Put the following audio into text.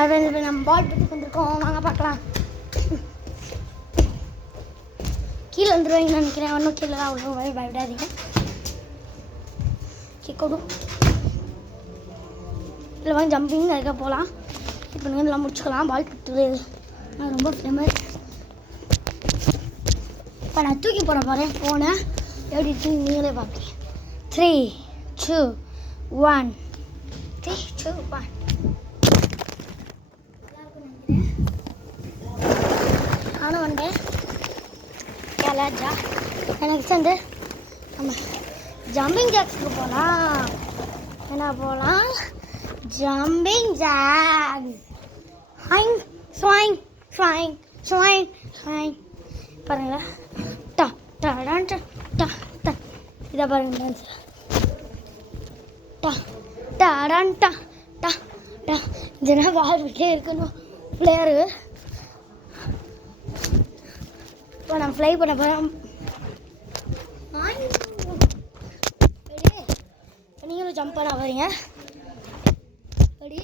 அது நம்ம பால் எடுத்து கொண்டிருக்கோம். வாங்க பார்க்கலாம். கீழே வந்துடுவாங்கன்னு நினைக்கிறேன். ஒன்றும் கீழே தான் அவ்வளோ பயப்படாதீங்க. கேட்கும் இல்லை வாங்க ஜம்பிங் அதுக்காக போகலாம். இப்போ நீங்கள் எல்லாம் முடிச்சுக்கலாம். பால் பிட்டு ரொம்ப ஃபேமஸ். இப்போ நான் தூக்கி போட போகிறேன் ஃபோனை. எப்படி இருக்குன்னு நீங்களே பார்ப்பேன். 3, 2, 1. 3, 2, 1. நானும் வந்தேன். கேலாஜா எனக்கு சேர்ந்து நம்ம ஜம்பிங் ஜாக்ஸுக்கு போகலாம். என்ன போகலாம்? Jumping jack. ஹைங் ஸ்வாயிங் ஸ்வாயிங் ஸ்வாயிங் ஸ்வாயிங். பாருங்க. டா டா டா டா டா. இதை பாருங்க டான்ஸ். டா டா டான் டா டா டா. இதெல்லாம் வாழ்விட்டே இருக்கணும் பிளேயரு. இப்போ நான் ஃப்ளை பண்ண போகிறேன். நீங்களும் ஜம்ப் பண்ண வரீங்க. அப்படி